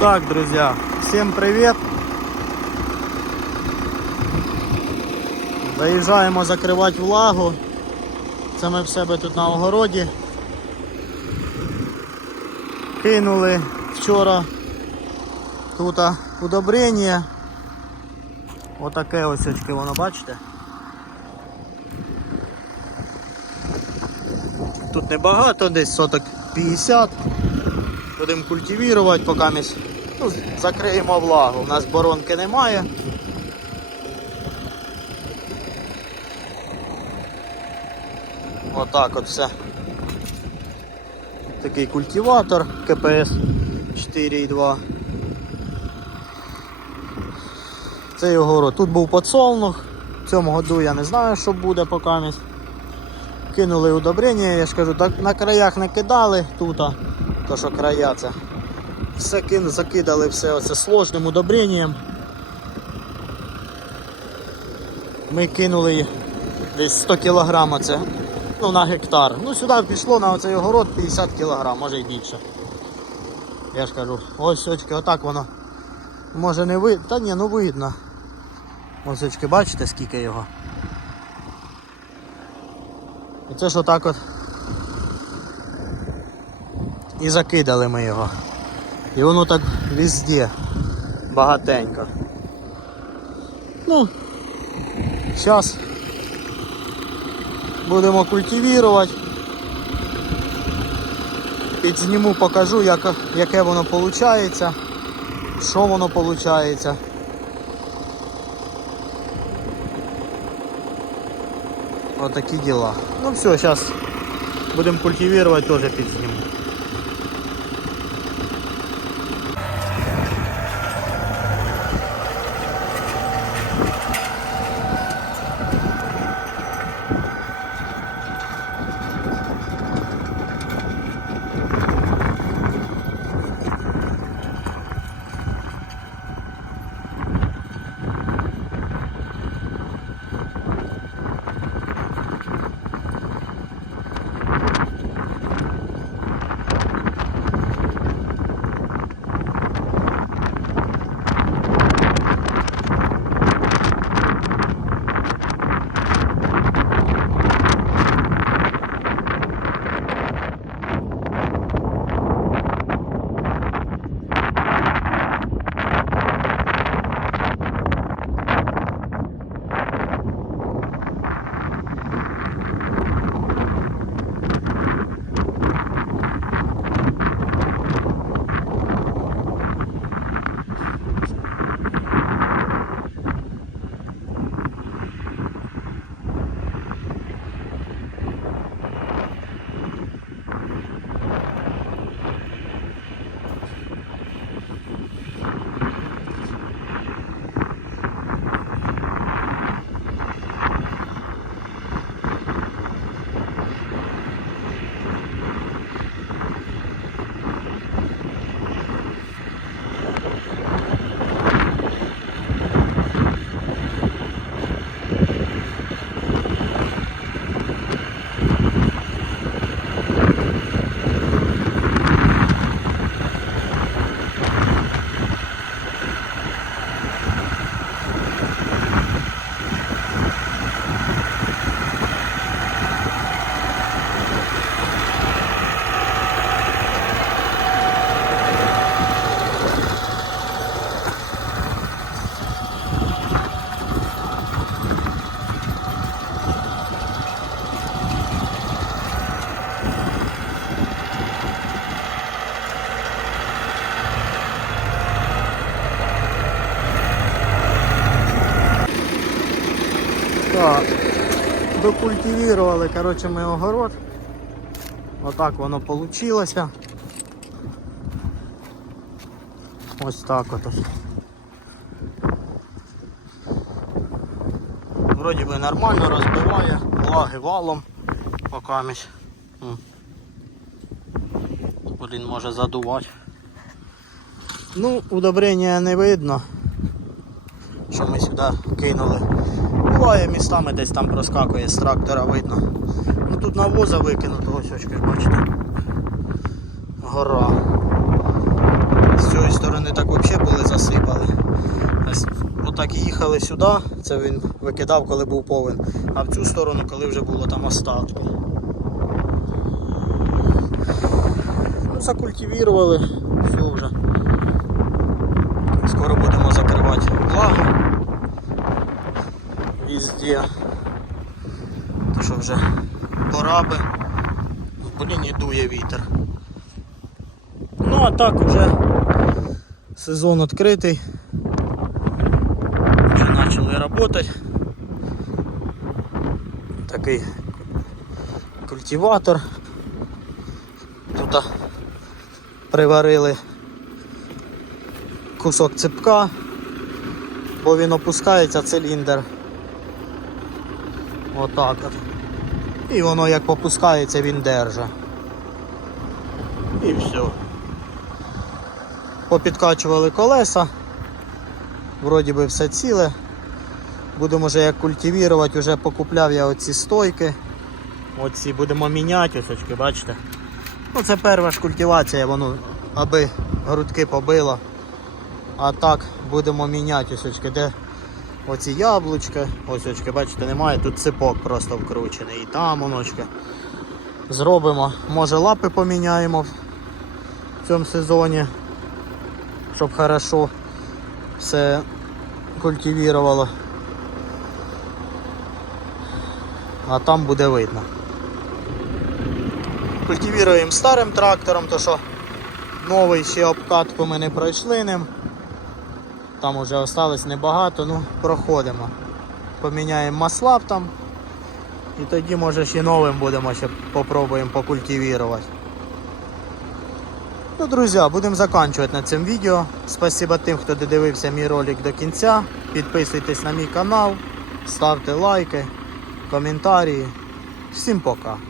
Так, друзья, всем привет! Заїжджаємо закривати влагу. Це ми в себе тут на огороді. Кинули вчора тут удобрення. Отаке ось очки воно бачите. Тут небагато, десь соток 50. Будемо культивувати, поки ми ну, закриємо влагу. У нас боронки немає. Отак от все. Такий культиватор КПС 4.2. Це його город. Тут був подсолнух. В цьому году я не знаю, що буде поки. Кинули удобрення, я ж кажу, так на краях не кидали тут, то що края це. Все закидали все оце сложним удобренням. Ми кинули десь 100 кг це ну, на гектар. Ну сюди пішло на оцей огород 50 кг, може і більше. Я ж кажу, ось очки, отак воно. Може не видно, та ні, ну видно. Ось очки, бачите скільки його. І це ж отак от. І закидали ми його. І воно так везде багатенько. Ну, зараз будемо культивувати. Підзніму, покажу, як, яке воно виходить, що воно виходить. Вот такие дела. Ну все, сейчас будем культивировать, тоже підзніму. Так, докультивували, коротше, ми огород. Отак воно вийшло. Ось так от. Вроді би нормально розбиває, влаги валом покамість. Блін, може задувати. Ну, удобрення не видно, що ми сюди кинули. Буває містами десь там проскакує з трактора видно. Ну тут навоза викинуто, ось очки, бачите. Гора. З цієї сторони так взагалі були засипали. Ось Отак і їхали сюди, це він викидав, коли був повен. А в цю сторону, коли вже було там остатки. Ну, закультивірували, все вже. Скоро будемо закривати влагу. Везде. То що вже пора би. Блін, і дує вітер. Ну а так вже сезон відкритий. Вже почали працювати. Такий культиватор. Тут приварили кусок цепка, бо він опускається циліндр. Отак от. І воно як попускається, він держа. І все. Попідкачували колеса. Вроді би все ціле. Будемо вже як культивувати, вже покупляв я оці стойки. Оці будемо міняти, ось очки, бачите? Ну це перша ж культивація, воно аби грудки побило. А так будемо міняти ось очки, де оці яблучка, ось очки, бачите, немає, тут ципок просто вкручений. І там оночки. Зробимо. Може лапи поміняємо в цьому сезоні, щоб хорошо все культивірувало. А там буде видно. Культивіруємо старим трактором, то що новий ще обкатку ми не пройшли ним. Там уже осталось небагато, ну проходимо. Поміняємо масла там. І тоді може ще новим будемо ще попробуємо покультивувати. Ну, друзі, будемо закінчувати на цьому відео. Спасибо тим, хто додивився мій ролик до кінця. Підписуйтесь на мій канал, ставте лайки, коментарі. Всім пока.